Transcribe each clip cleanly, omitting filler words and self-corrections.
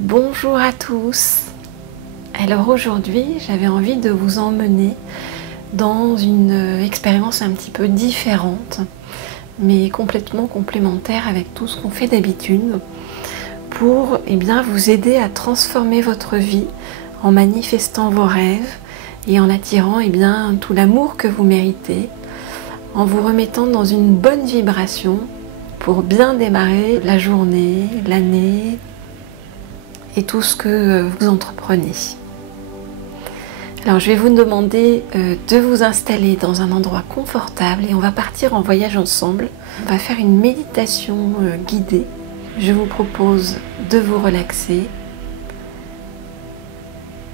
Bonjour à tous. Alors aujourd'hui, j'avais envie de vous emmener dans une expérience un petit peu différente, mais complètement complémentaire avec tout ce qu'on fait d'habitude, pour vous aider à transformer votre vie en manifestant vos rêves et en attirant tout l'amour que vous méritez, en vous remettant dans une bonne vibration pour bien démarrer la journée, l'année et tout ce que vous entreprenez. Alors je vais vous demander de vous installer dans un endroit confortable et on va partir en voyage ensemble. On va faire une méditation guidée. Je vous propose de vous relaxer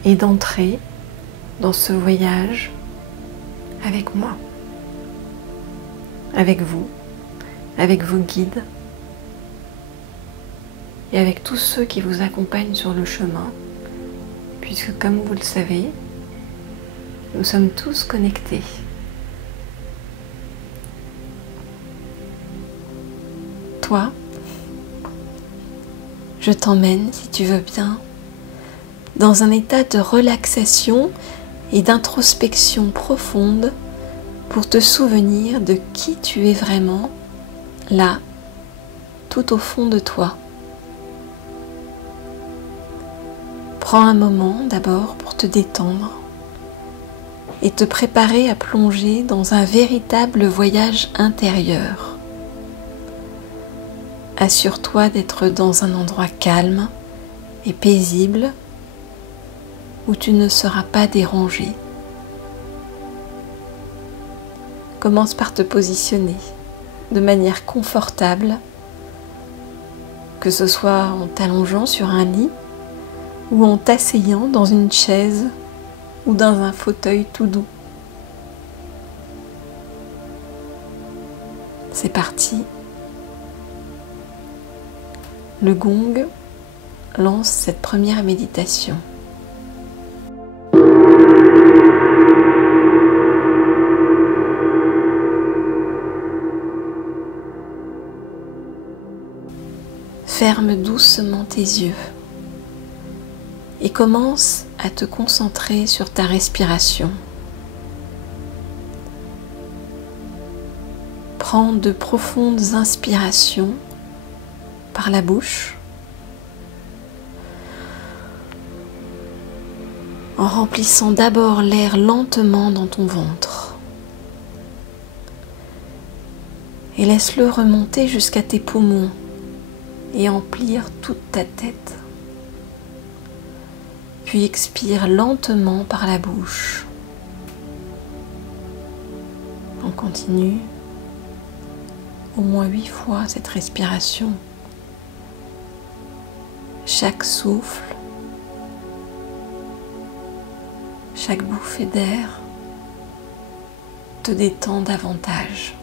et d'entrer dans ce voyage avec moi, avec vous, avec vos guides et avec tous ceux qui vous accompagnent sur le chemin, puisque comme vous le savez, nous sommes tous connectés. Toi, je t'emmène, si tu veux bien, dans un état de relaxation et d'introspection profonde pour te souvenir de qui tu es vraiment, là, tout au fond de toi. Prends un moment d'abord pour te détendre et te préparer à plonger dans un véritable voyage intérieur. Assure-toi d'être dans un endroit calme et paisible où tu ne seras pas dérangé. Commence par te positionner de manière confortable, que ce soit en t'allongeant sur un lit ou en t'asseyant dans une chaise ou dans un fauteuil tout doux. C'est parti. Le gong lance cette première méditation. Ferme doucement tes yeux et commence à te concentrer sur ta respiration. Prends de profondes inspirations par la bouche en remplissant d'abord l'air lentement dans ton ventre et laisse-le remonter jusqu'à tes poumons et emplir toute ta tête. Puis expire lentement par la bouche. On continue au moins 8 fois cette respiration. Chaque souffle, chaque bouffée d'air te détend davantage.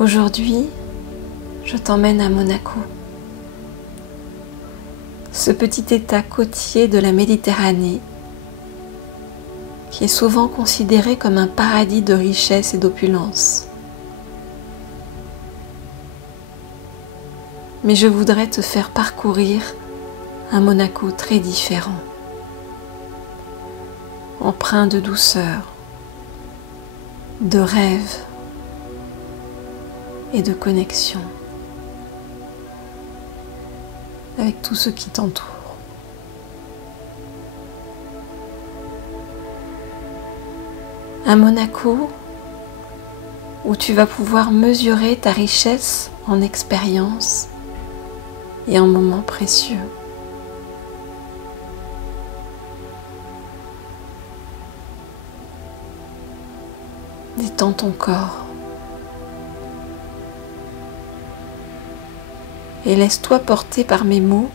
Aujourd'hui, je t'emmène à Monaco, ce petit état côtier de la Méditerranée qui est souvent considéré comme un paradis de richesse et d'opulence. Mais je voudrais te faire parcourir un Monaco très différent, empreint de douceur, de rêve et de connexion avec tout ce qui t'entoure. Un Monaco où tu vas pouvoir mesurer ta richesse en expérience et en moments précieux. Détends ton corps et laisse-toi porter par mes mots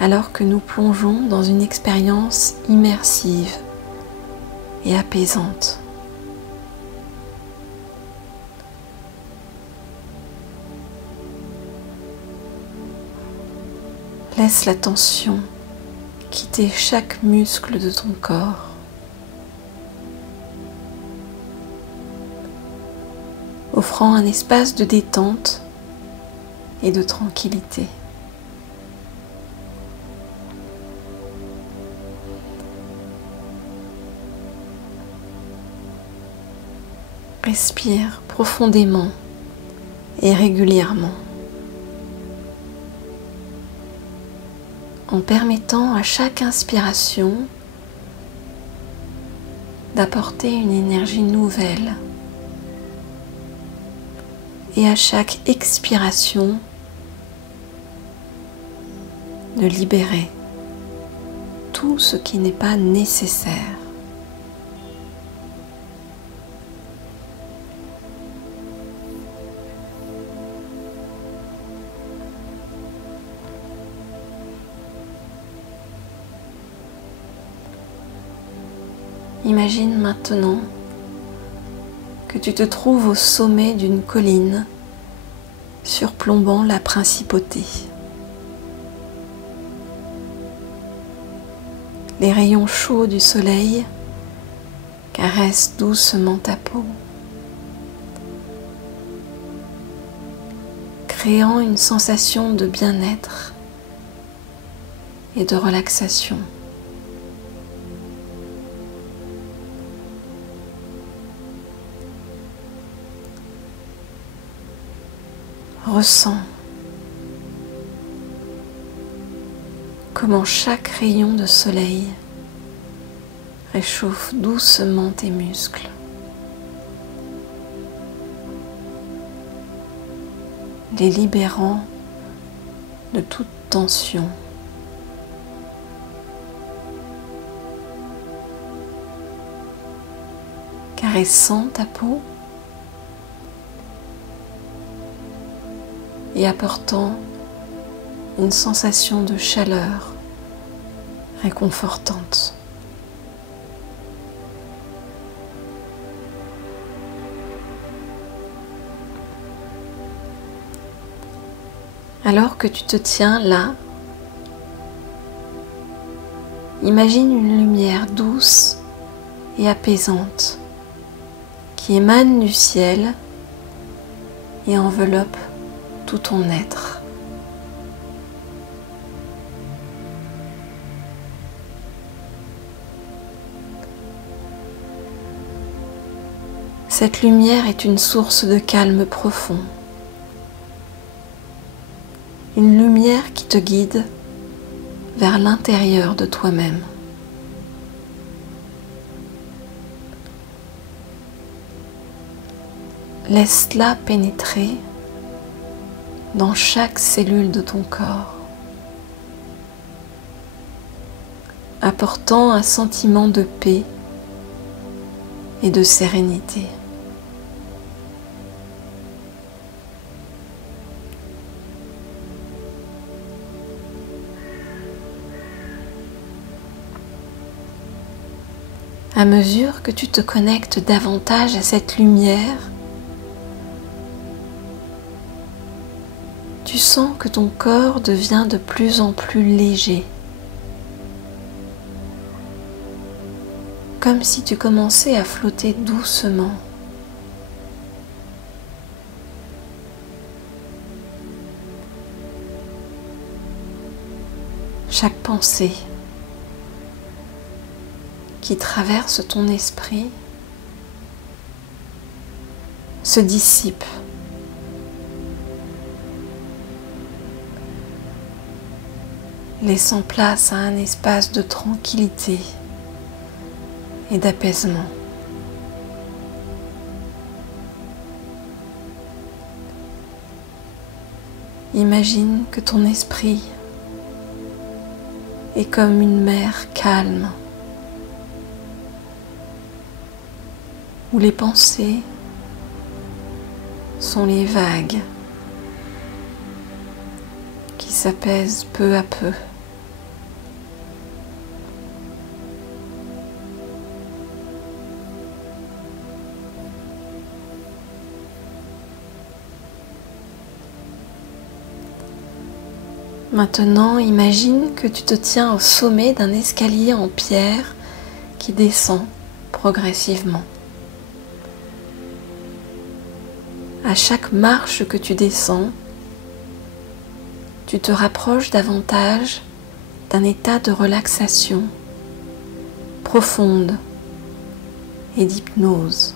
alors que nous plongeons dans une expérience immersive et apaisante. Laisse la tension quitter chaque muscle de ton corps. Offrant un espace de détente et de tranquillité. Respire profondément et régulièrement, en permettant à chaque inspiration d'apporter une énergie nouvelle et à chaque expiration de libérer tout ce qui n'est pas nécessaire. Imagine maintenant que tu te trouves au sommet d'une colline surplombant la principauté. Les rayons chauds du soleil caressent doucement ta peau, créant une sensation de bien-être et de relaxation. Ressens comment chaque rayon de soleil réchauffe doucement tes muscles. Les libérant de toute tension. Caressant ta peau et apportant une sensation de chaleur réconfortante. Alors que tu te tiens là, imagine une lumière douce et apaisante qui émane du ciel et enveloppe tout ton être. Cette lumière est une source de calme profond, une lumière qui te guide vers l'intérieur de toi-même. Laisse-la pénétrer dans chaque cellule de ton corps, apportant un sentiment de paix et de sérénité. À mesure que tu te connectes davantage à cette lumière, tu sens que ton corps devient de plus en plus léger, comme si tu commençais à flotter doucement. Chaque pensée qui traverse ton esprit se dissipe, laissant place à un espace de tranquillité et d'apaisement. Imagine que ton esprit est comme une mer calme où les pensées sont les vagues qui s'apaisent peu à peu. Maintenant, imagine que tu te tiens au sommet d'un escalier en pierre qui descend progressivement. À chaque marche que tu descends, tu te rapproches davantage d'un état de relaxation profonde et d'hypnose.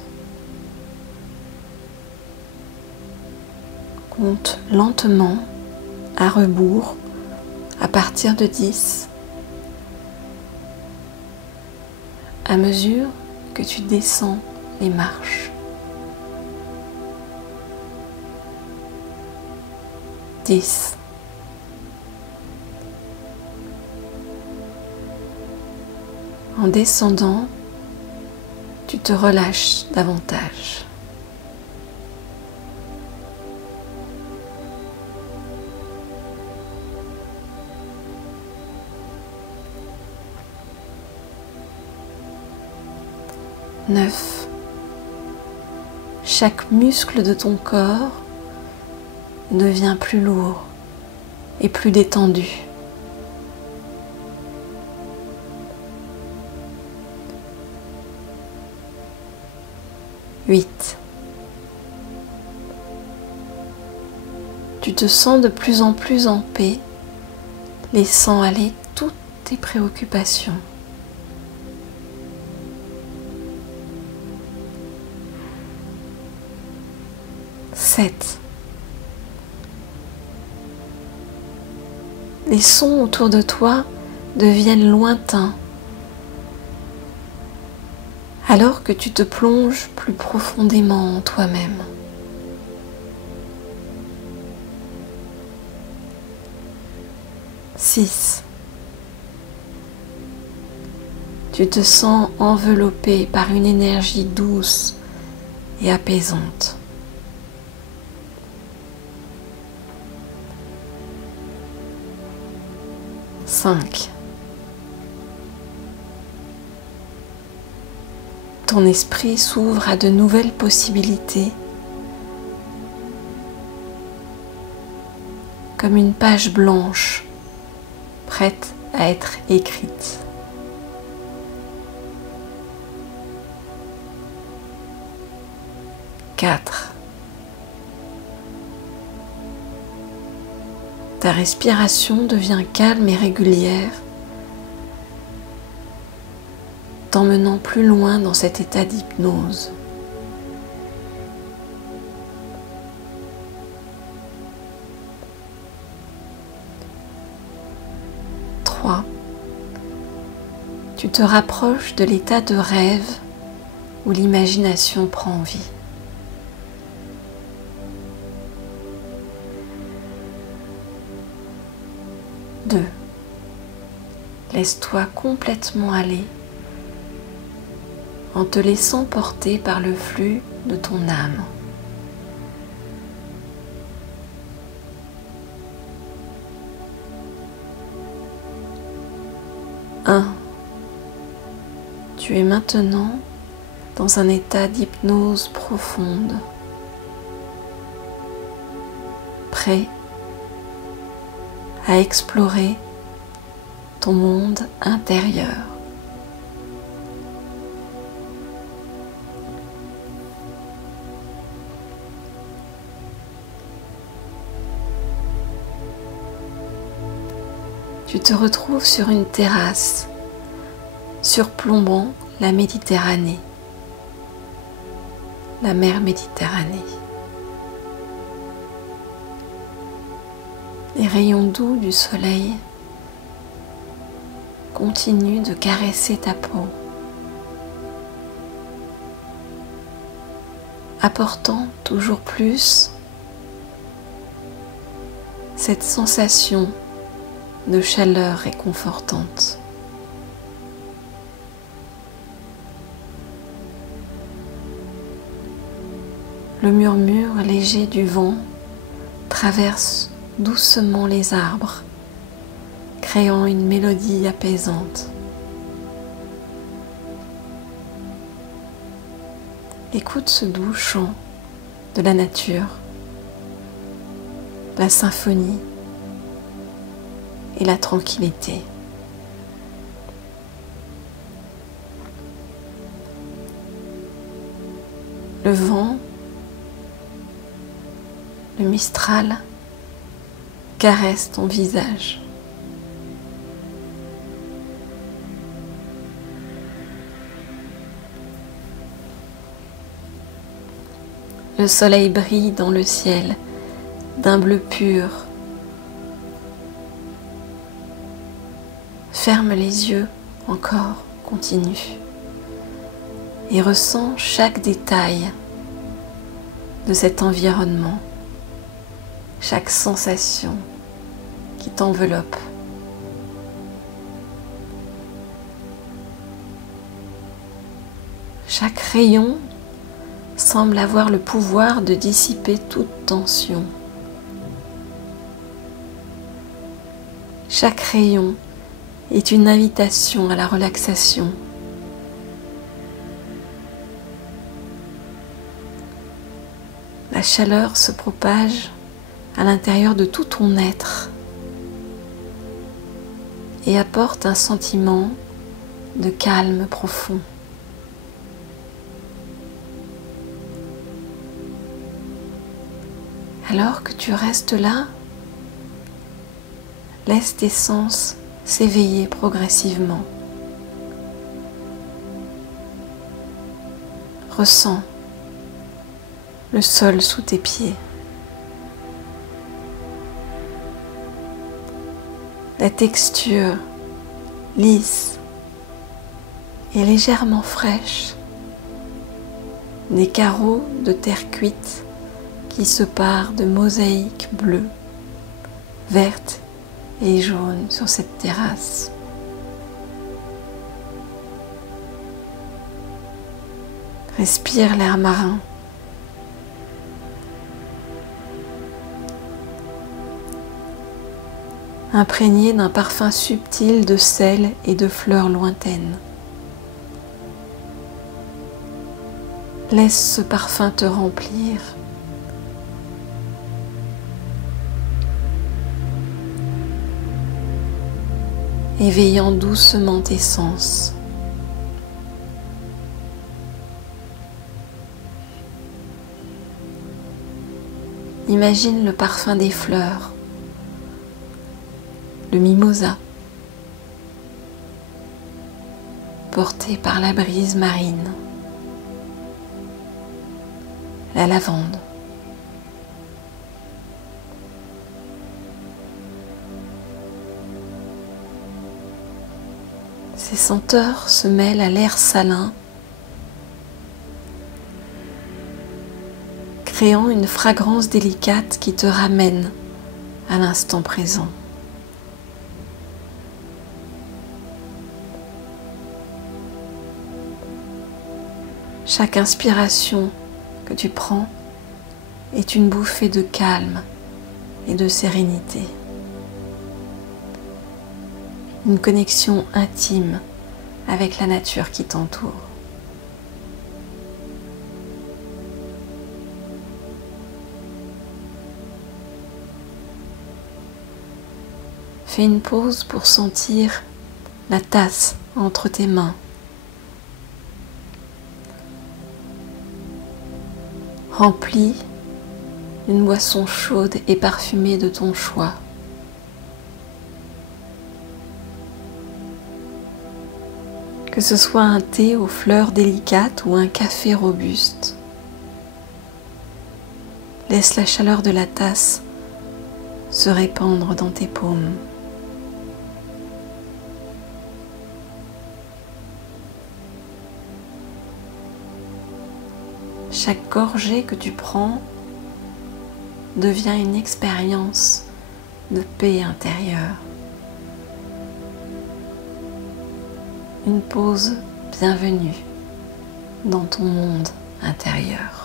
Compte lentement à rebours à partir de 10 à mesure que tu descends les marches. 10. En descendant, tu te relâches davantage. 9. Chaque muscle de ton corps devient plus lourd et plus détendu. 8. Tu te sens de plus en plus en paix, laissant aller toutes tes préoccupations. 7. Les sons autour de toi deviennent lointains alors que tu te plonges plus profondément en toi-même. 6. Tu te sens enveloppé par une énergie douce et apaisante. 5. Ton esprit s'ouvre à de nouvelles possibilités, comme une page blanche prête à être écrite. 4. Ta respiration devient calme et régulière, t'emmenant plus loin dans cet état d'hypnose. 3. Tu te rapproches de l'état de rêve où l'imagination prend vie. 2. Laisse-toi complètement aller en te laissant porter par le flux de ton âme. 1. Tu es maintenant dans un état d'hypnose profonde, prêt à explorer ton monde intérieur. Tu te retrouves sur une terrasse surplombant la Méditerranée, la mer Méditerranée. Les rayons doux du soleil continuent de caresser ta peau, apportant toujours plus cette sensation de chaleur réconfortante. Le murmure léger du vent traverse doucement les arbres, créant une mélodie apaisante. Écoute ce doux chant de la nature, la symphonie et la tranquillité. Le vent, le mistral, caresse ton visage. Le soleil brille dans le ciel d'un bleu pur. Ferme les yeux encore, continue, et ressens chaque détail de cet environnement, chaque sensation qui t'enveloppe. Chaque rayon semble avoir le pouvoir de dissiper toute tension. Chaque rayon est une invitation à la relaxation. La chaleur se propage à l'intérieur de tout ton être et apporte un sentiment de calme profond. Alors que tu restes là, laisse tes sens s'éveiller progressivement. Ressens le sol sous tes pieds, la texture lisse et légèrement fraîche des carreaux de terre cuite qui se parent de mosaïques bleues, vertes et jaunes sur cette terrasse. Respire l'air marin. Imprégné d'un parfum subtil de sel et de fleurs lointaines. Laisse ce parfum te remplir. Éveillant doucement tes sens. Imagine le parfum des fleurs, le mimosa, porté par la brise marine, la lavande, ces senteurs se mêlent à l'air salin, créant une fragrance délicate qui te ramène à l'instant présent. Chaque inspiration que tu prends est une bouffée de calme et de sérénité. Une connexion intime avec la nature qui t'entoure. Fais une pause pour sentir la tasse entre tes mains. Remplis une boisson chaude et parfumée de ton choix. Que ce soit un thé aux fleurs délicates ou un café robuste. Laisse la chaleur de la tasse se répandre dans tes paumes. Chaque gorgée que tu prends devient une expérience de paix intérieure. Une pause bienvenue dans ton monde intérieur.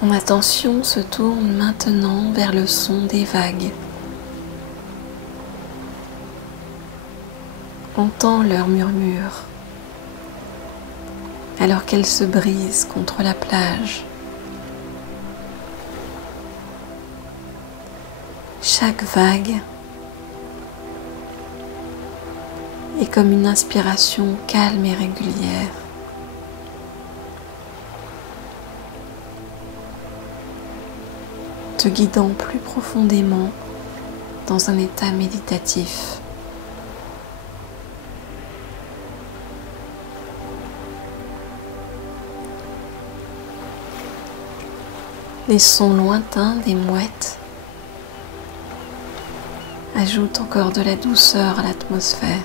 Ton attention se tourne maintenant vers le son des vagues. Entends leur murmure alors qu'elles se brisent contre la plage. Chaque vague est comme une inspiration calme et régulière. Te guidant plus profondément dans un état méditatif. Les sons lointains des mouettes ajoutent encore de la douceur à l'atmosphère.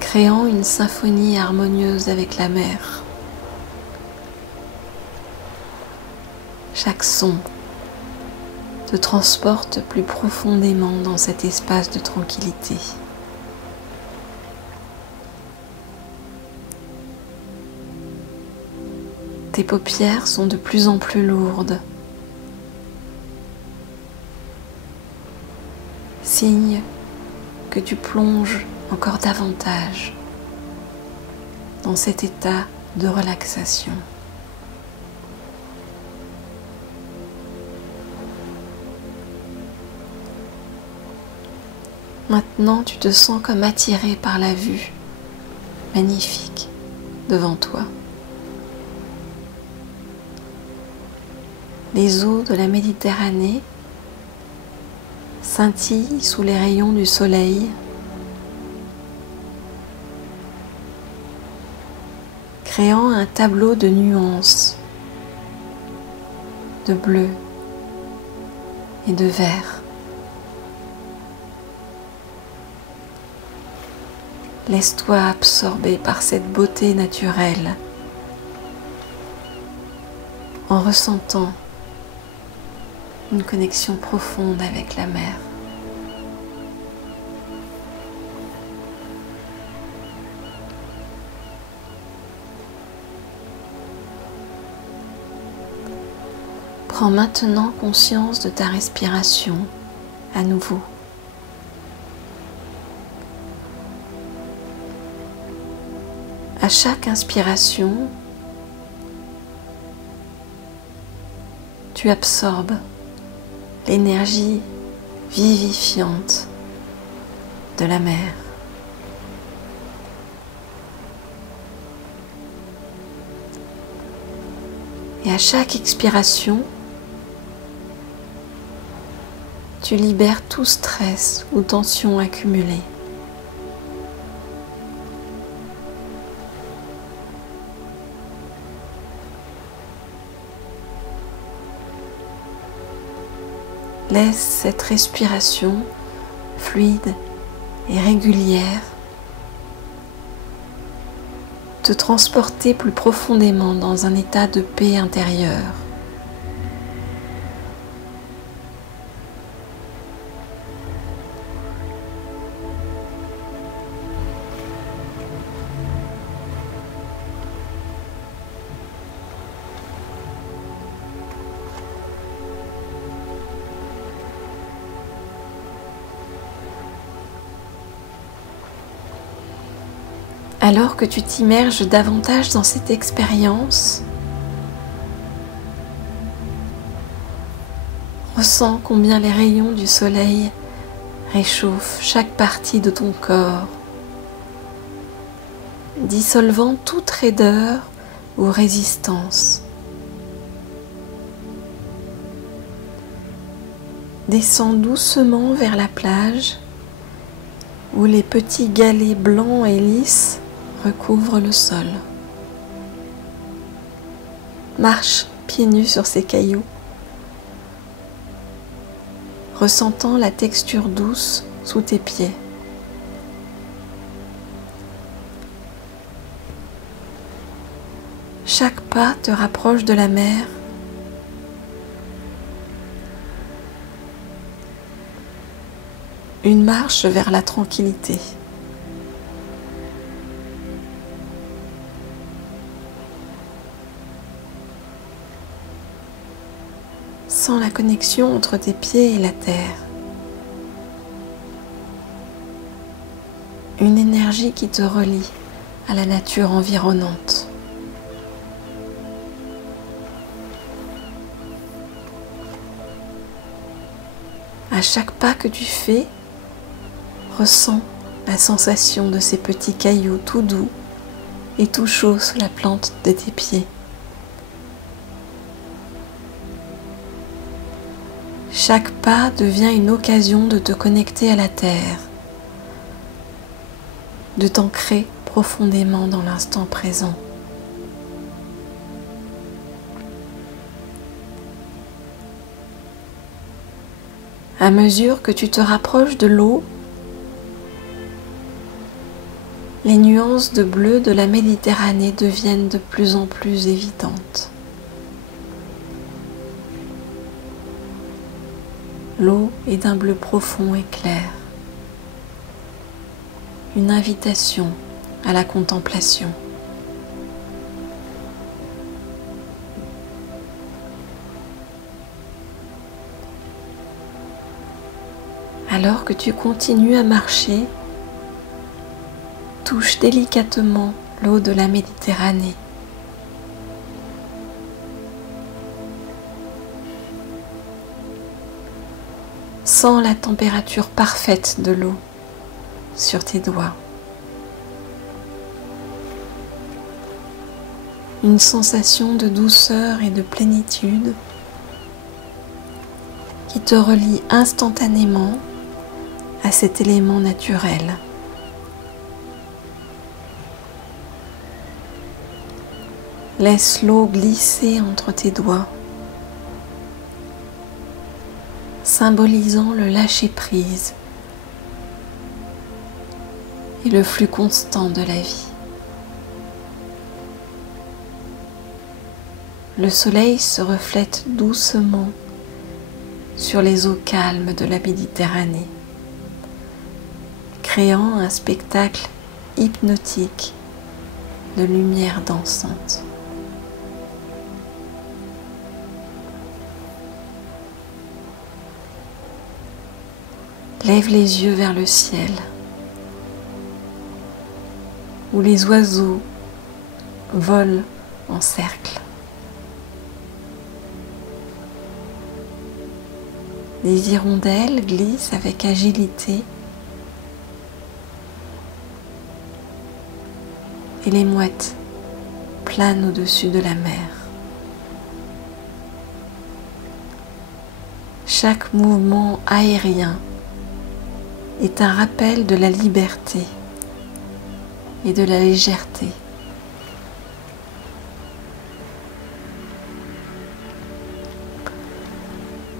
Créant une symphonie harmonieuse avec la mer. Chaque son te transporte plus profondément dans cet espace de tranquillité. Tes paupières sont de plus en plus lourdes, signe que tu plonges encore davantage dans cet état de relaxation. Maintenant, tu te sens comme attiré par la vue magnifique devant toi. Les eaux de la Méditerranée scintillent sous les rayons du soleil, créant un tableau de nuances, de bleu et de vert. Laisse-toi absorber par cette beauté naturelle en ressentant une connexion profonde avec la mer. Prends maintenant conscience de ta respiration à nouveau. À chaque inspiration, tu absorbes l'énergie vivifiante de la mer. Et à chaque expiration, tu libères tout stress ou tension accumulée. Laisse cette respiration fluide et régulière te transporter plus profondément dans un état de paix intérieure. Alors que tu t'immerges davantage dans cette expérience, ressens combien les rayons du soleil réchauffent chaque partie de ton corps, dissolvant toute raideur ou résistance. Descends doucement vers la plage où les petits galets blancs et lisses recouvrent le sol. Marche pieds nus sur ces cailloux, ressentant la texture douce sous tes pieds. Chaque pas te rapproche de la mer. Une marche vers la tranquillité. Sens la connexion entre tes pieds et la terre. Une énergie qui te relie à la nature environnante. À chaque pas que tu fais, ressens la sensation de ces petits cailloux tout doux et tout chauds sous la plante de tes pieds. Chaque pas devient une occasion de te connecter à la terre, de t'ancrer profondément dans l'instant présent. À mesure que tu te rapproches de l'eau, les nuances de bleu de la Méditerranée deviennent de plus en plus évidentes. L'eau est d'un bleu profond et clair, une invitation à la contemplation. Alors que tu continues à marcher, touche délicatement l'eau de la Méditerranée. Sens la température parfaite de l'eau sur tes doigts. Une sensation de douceur et de plénitude qui te relie instantanément à cet élément naturel. Laisse l'eau glisser entre tes doigts, symbolisant le lâcher-prise et le flux constant de la vie. Le soleil se reflète doucement sur les eaux calmes de la Méditerranée, créant un spectacle hypnotique de lumière dansante. Lève les yeux vers le ciel, où les oiseaux volent en cercle. Les hirondelles glissent avec agilité et les mouettes planent au-dessus de la mer. Chaque mouvement aérien est un rappel de la liberté et de la légèreté.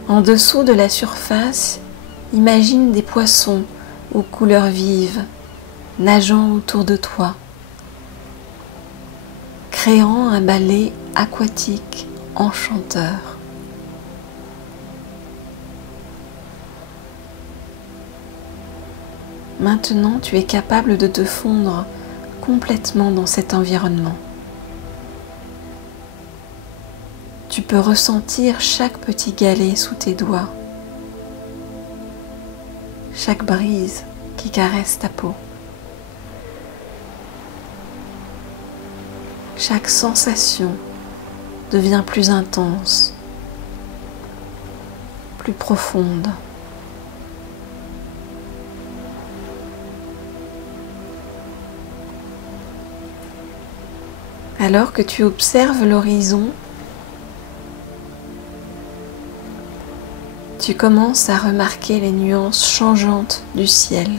En dessous de la surface, imagine des poissons aux couleurs vives nageant autour de toi, créant un ballet aquatique enchanteur. Maintenant, tu es capable de te fondre complètement dans cet environnement. Tu peux ressentir chaque petit galet sous tes doigts, chaque brise qui caresse ta peau, chaque sensation devient plus intense, plus profonde. Alors que tu observes l'horizon, tu commences à remarquer les nuances changeantes du ciel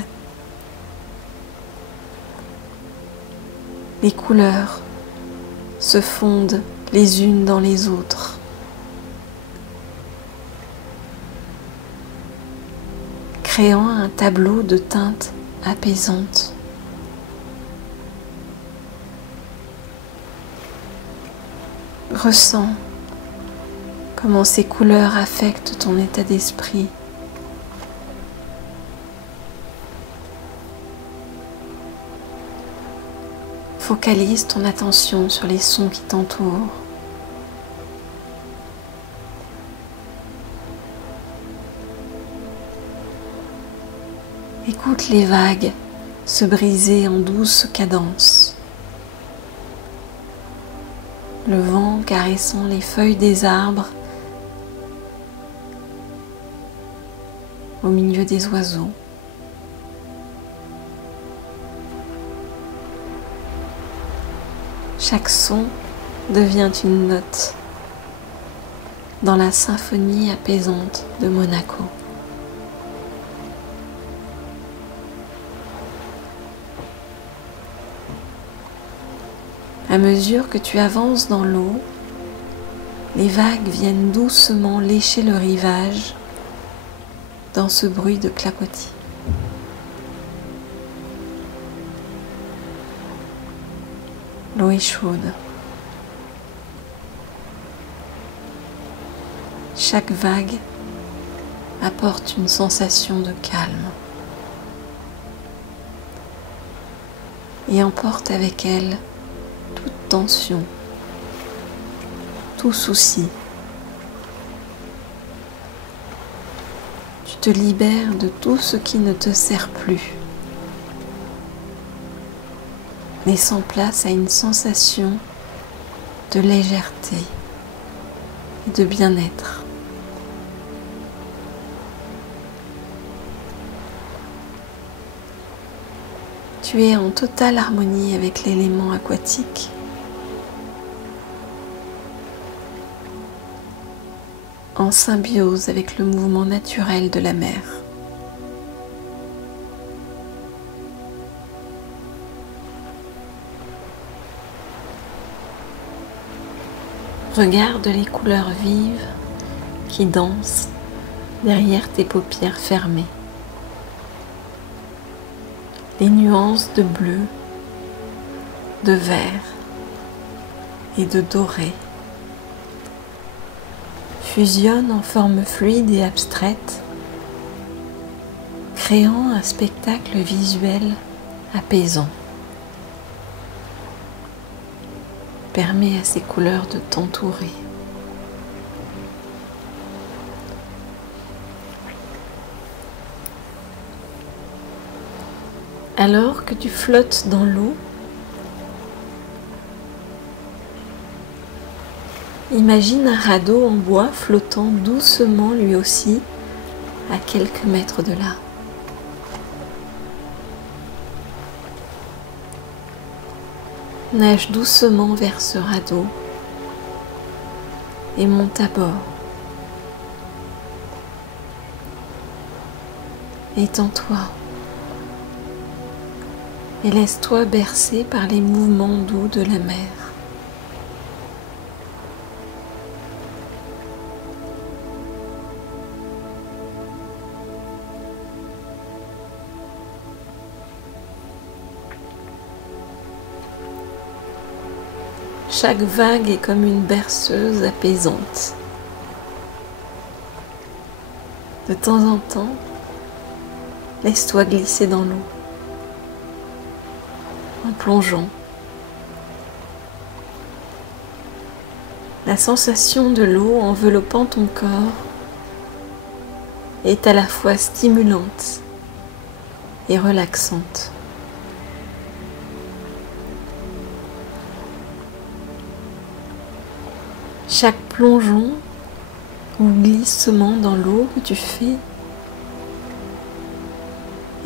Les couleurs se fondent les unes dans les autres. Créant un tableau de teintes apaisantes. Ressens comment ces couleurs affectent ton état d'esprit. Focalise ton attention sur les sons qui t'entourent. Écoute les vagues se briser en douce cadence. Le vent caressant les feuilles des arbres au milieu des oiseaux. Chaque son devient une note dans la symphonie apaisante de Monaco. À mesure que tu avances dans l'eau, les vagues viennent doucement lécher le rivage dans ce bruit de clapotis. L'eau est chaude. Chaque vague apporte une sensation de calme et emporte avec elle toute tension, tout souci. Tu te libères de tout ce qui ne te sert plus, laissant place à une sensation de légèreté et de bien-être. Tu es en totale harmonie avec l'élément aquatique. En symbiose avec le mouvement naturel de la mer. Regarde les couleurs vives qui dansent derrière tes paupières fermées. Les nuances de bleu, de vert et de doré fusionnent en forme fluide et abstraite, créant un spectacle visuel apaisant. Permets à ces couleurs de t'entourer. Alors que tu flottes dans l'eau, imagine un radeau en bois flottant doucement lui aussi à quelques mètres de là. Nage doucement vers ce radeau et monte à bord. Étends-toi et laisse-toi bercer par les mouvements doux de la mer. Chaque vague est comme une berceuse apaisante. De temps en temps, laisse-toi glisser dans l'eau, en plongeant. La sensation de l'eau enveloppant ton corps est à la fois stimulante et relaxante. Chaque plongeon ou glissement dans l'eau que tu fais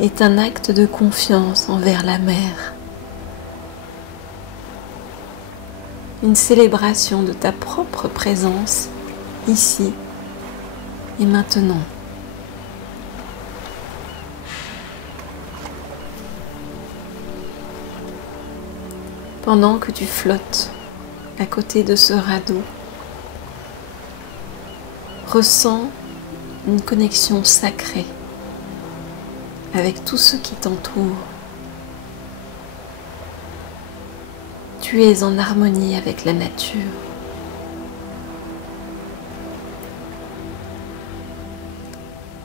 est un acte de confiance envers la mer. Une célébration de ta propre présence ici et maintenant. pendant que tu flottes à côté de ce radeau. Ressens une connexion sacrée avec tout ce qui t'entoure. Tu es en harmonie avec la nature.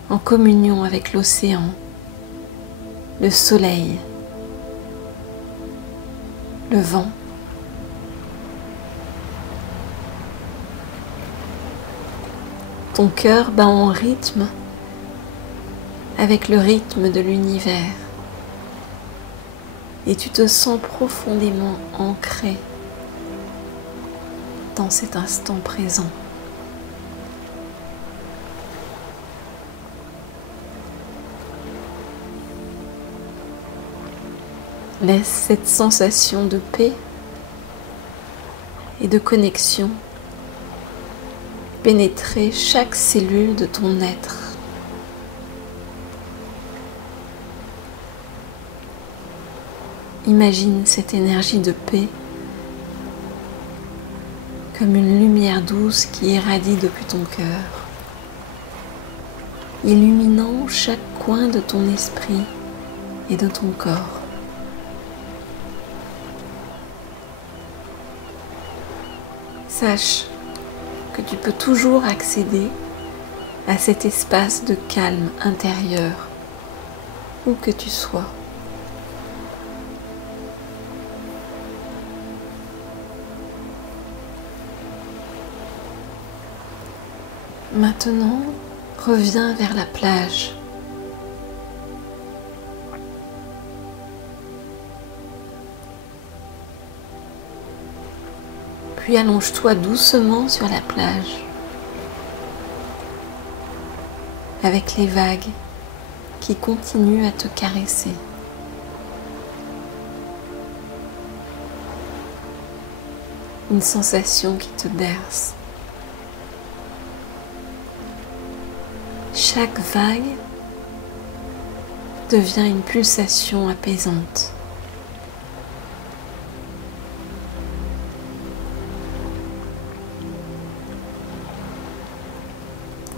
En communion avec l'océan, le soleil, le vent. Ton cœur bat en rythme avec le rythme de l'univers et tu te sens profondément ancré dans cet instant présent. Laisse cette sensation de paix et de connexion pénétrer chaque cellule de ton être. Imagine cette énergie de paix comme une lumière douce qui irradie depuis ton cœur, illuminant chaque coin de ton esprit et de ton corps. Sache que tu peux toujours accéder à cet espace de calme intérieur, où que tu sois. Maintenant, reviens vers la plage. Puis allonge-toi doucement sur la plage, avec les vagues qui continuent à te caresser. Une sensation qui te berce. Chaque vague devient une pulsation apaisante.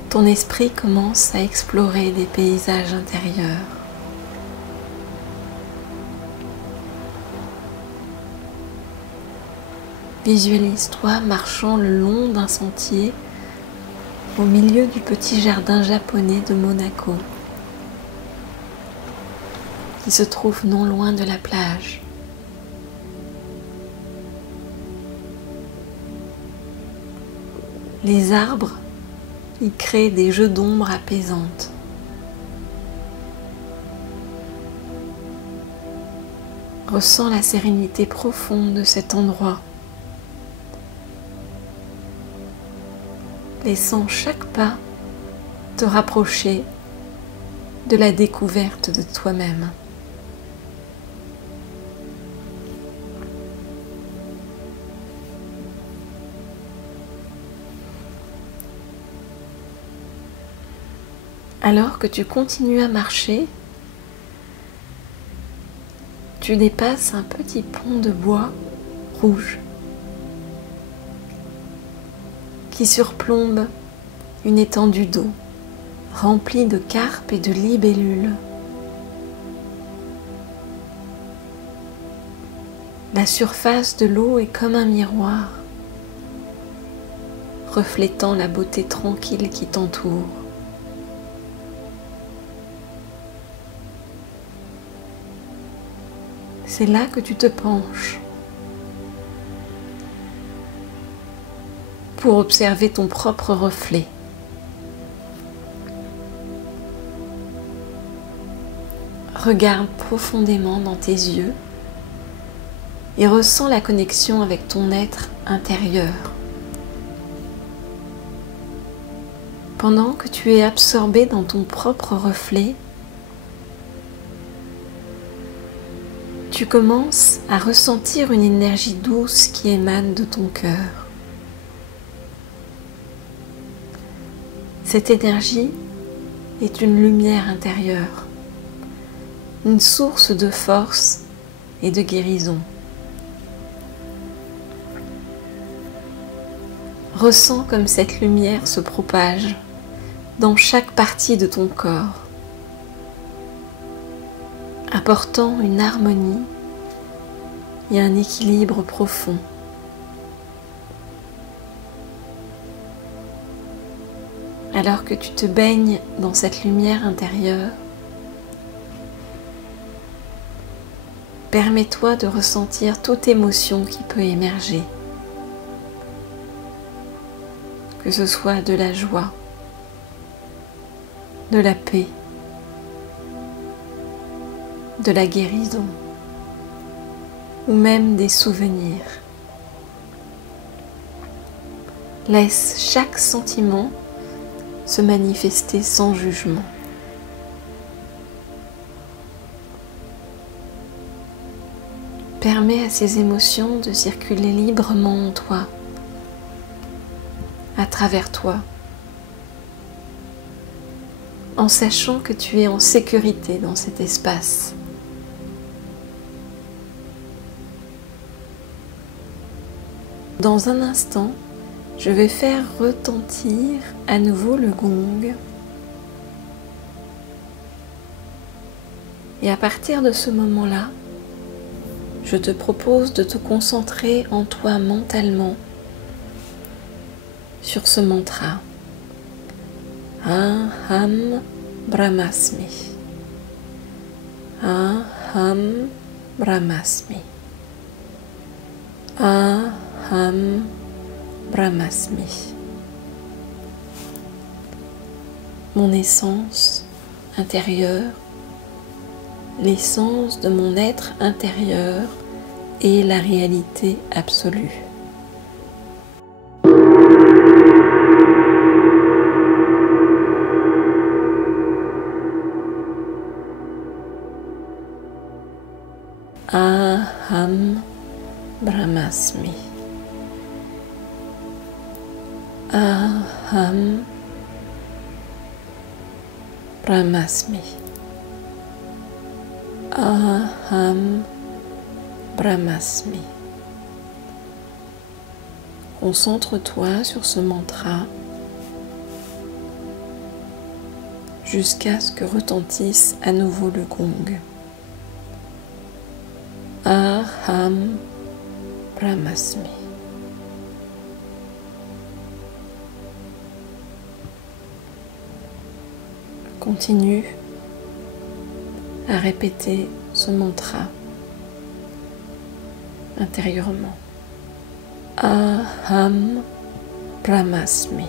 Ton esprit commence à explorer des paysages intérieurs. Visualise-toi marchant le long d'un sentier au milieu du petit jardin japonais de Monaco, qui se trouve non loin de la plage. Les arbres y créent des jeux d'ombre apaisantes. Ressens la sérénité profonde de cet endroit, laissant chaque pas te rapprocher de la découverte de toi-même. Alors que tu continues à marcher, tu dépasses un petit pont de bois rouge qui surplombe une étendue d'eau remplie de carpes et de libellules. La surface de l'eau est comme un miroir, reflétant la beauté tranquille qui t'entoure. C'est là que tu te penches pour observer ton propre reflet. Regarde profondément dans tes yeux et ressens la connexion avec ton être intérieur. Pendant que tu es absorbé dans ton propre reflet, tu commences à ressentir une énergie douce qui émane de ton cœur. Cette énergie est une lumière intérieure, une source de force et de guérison. Ressens comme cette lumière se propage dans chaque partie de ton corps, apportant une harmonie et un équilibre profond. Alors que tu te baignes dans cette lumière intérieure, permets-toi de ressentir toute émotion qui peut émerger, que ce soit de la joie, de la paix, de la guérison ou même des souvenirs. Laisse chaque sentiment se manifester sans jugement. Permets à ces émotions de circuler librement en toi, à travers toi, en sachant que tu es en sécurité dans cet espace. Dans un instant, je vais faire retentir à nouveau le gong. Et à partir de ce moment-là, je te propose de te concentrer en toi mentalement sur ce mantra. Aham Brahmasmi. Aham Brahmasmi. Aham Brahmasmi. Mon essence intérieure, l'essence de mon être intérieur est la réalité absolue. Aham Brahmasmi. Aham Brahmasmi. Aham Brahmasmi. Concentre-toi sur ce mantra jusqu'à ce que retentisse à nouveau le gong. Aham Brahmasmi. Continue à répéter ce mantra intérieurement. Aham Brahmasmi.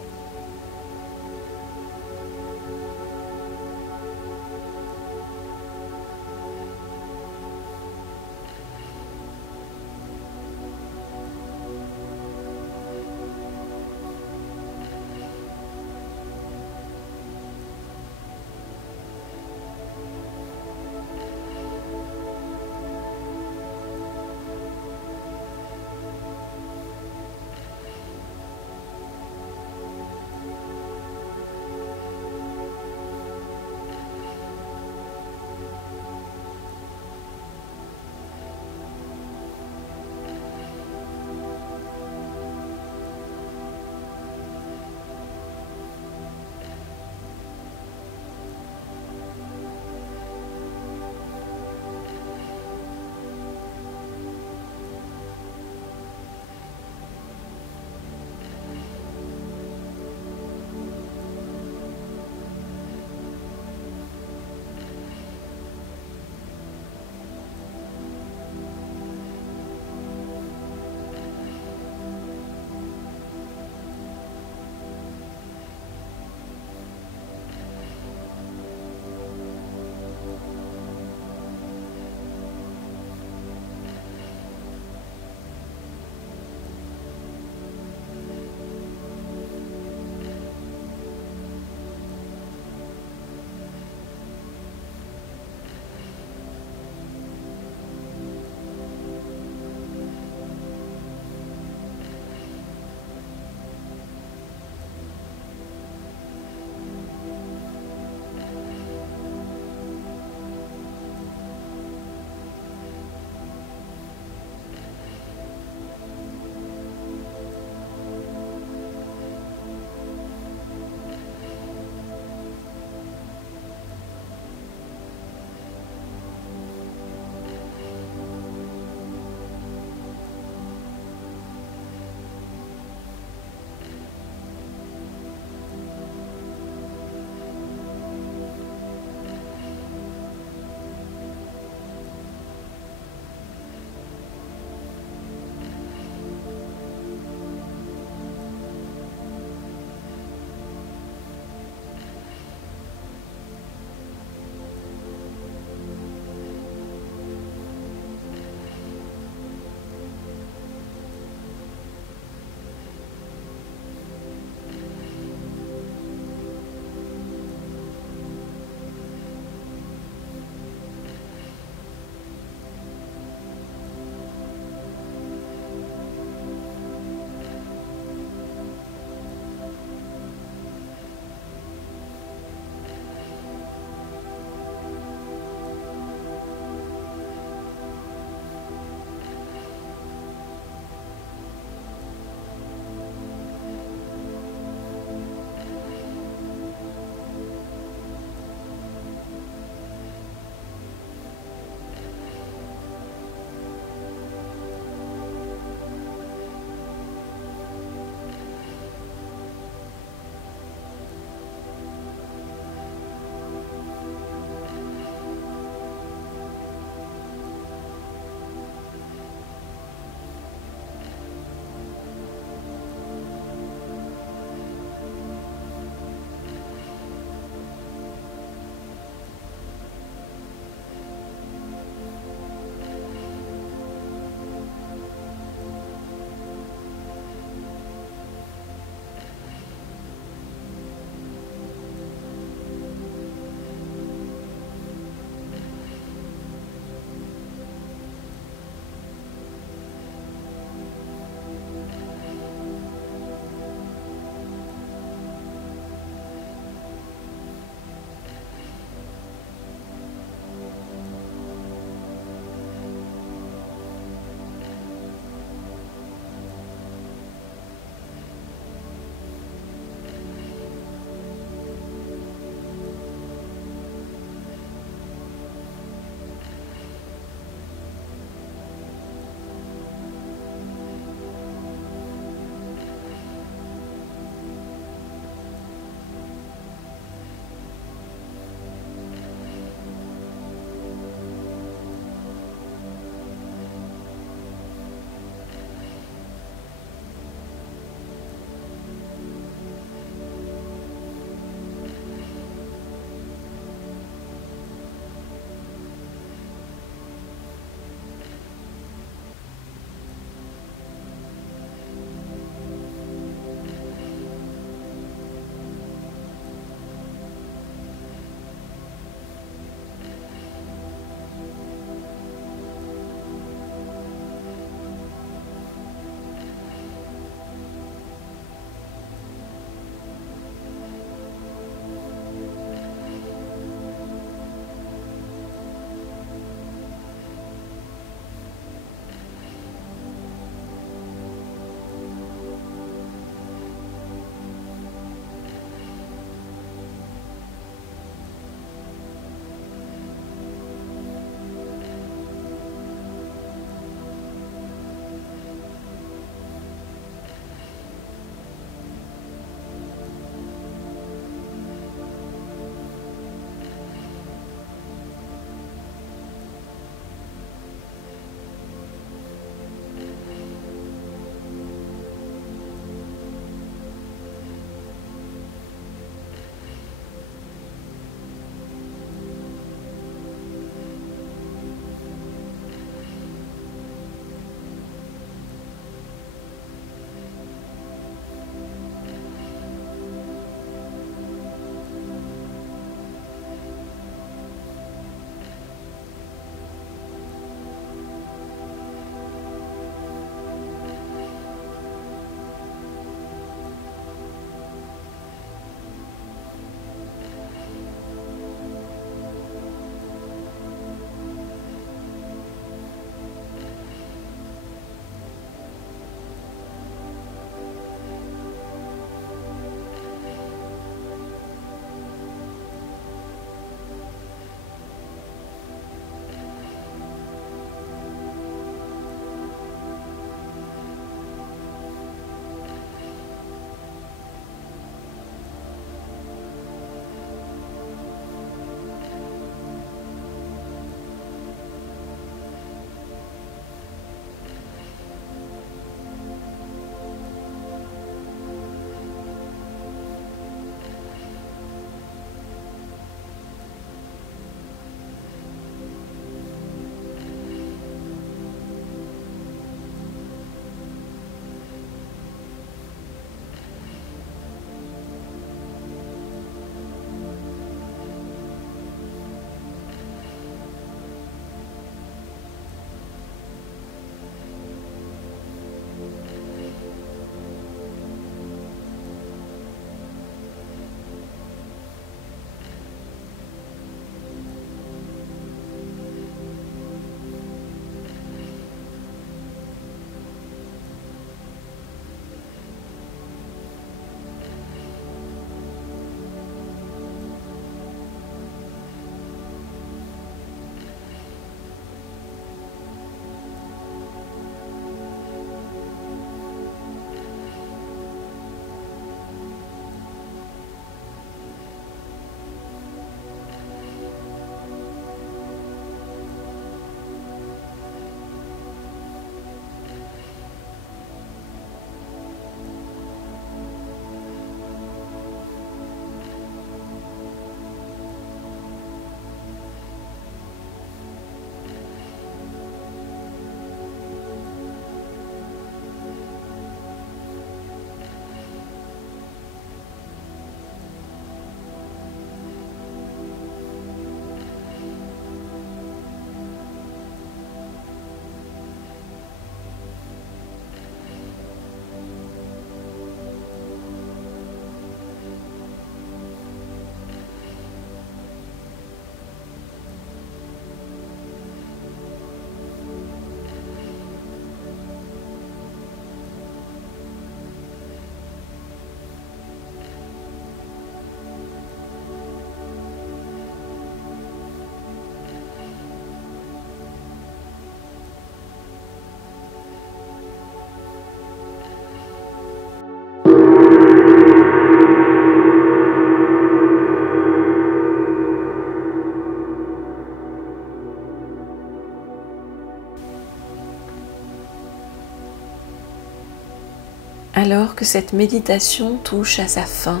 Alors que cette méditation touche à sa fin,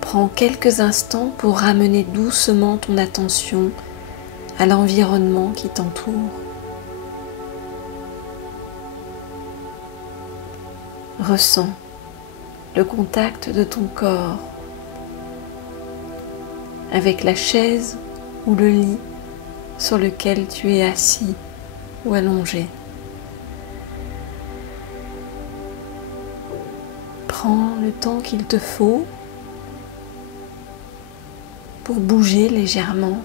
prends quelques instants pour ramener doucement ton attention à l'environnement qui t'entoure. Ressens le contact de ton corps avec la chaise ou le lit sur lequel tu es assis ou allongé. Prends le temps qu'il te faut pour bouger légèrement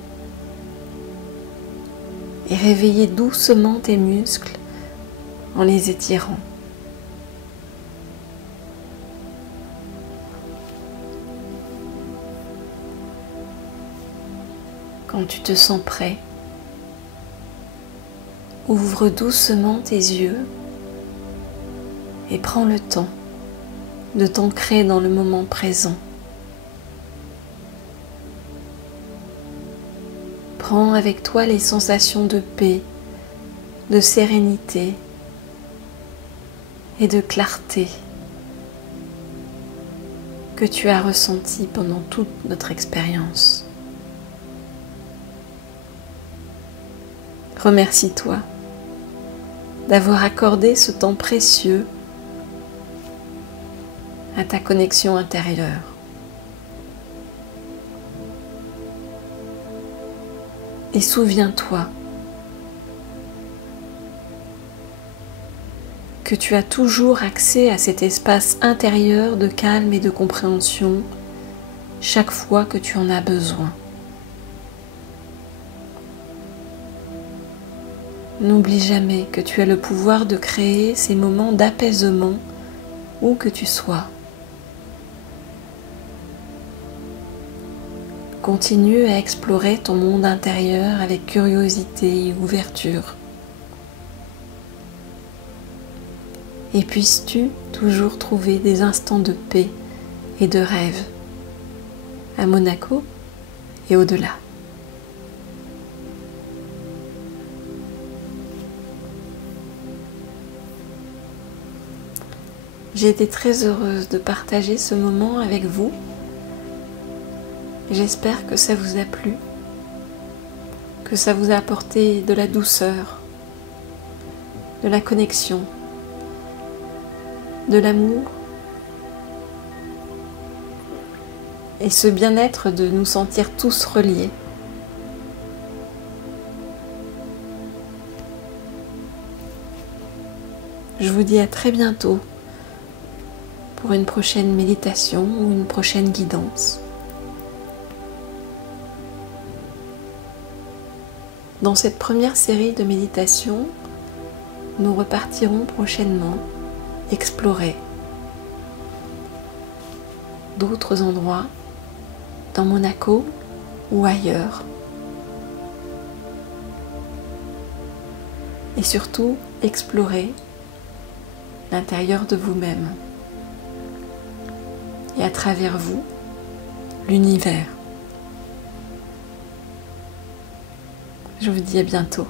et réveiller doucement tes muscles en les étirant. Quand tu te sens prêt, ouvre doucement tes yeux et prends le temps de t'ancrer dans le moment présent. Prends avec toi les sensations de paix, de sérénité et de clarté que tu as ressenties pendant toute notre expérience. Remercie-toi d'avoir accordé ce temps précieux à ta connexion intérieure. Et souviens-toi que tu as toujours accès à cet espace intérieur de calme et de compréhension chaque fois que tu en as besoin. N'oublie jamais que tu as le pouvoir de créer ces moments d'apaisement où que tu sois. Continue à explorer ton monde intérieur avec curiosité et ouverture. Et puisses-tu toujours trouver des instants de paix et de rêve à Monaco et au-delà. J'ai été très heureuse de partager ce moment avec vous. J'espère que ça vous a plu, que ça vous a apporté de la douceur, de la connexion, de l'amour et ce bien-être de nous sentir tous reliés. Je vous dis à très bientôt pour une prochaine méditation ou une prochaine guidance. Dans cette première série de méditations, nous repartirons prochainement explorer d'autres endroits dans Monaco ou ailleurs. Et surtout, explorer l'intérieur de vous-même. Et à travers vous, l'univers. Je vous dis à bientôt.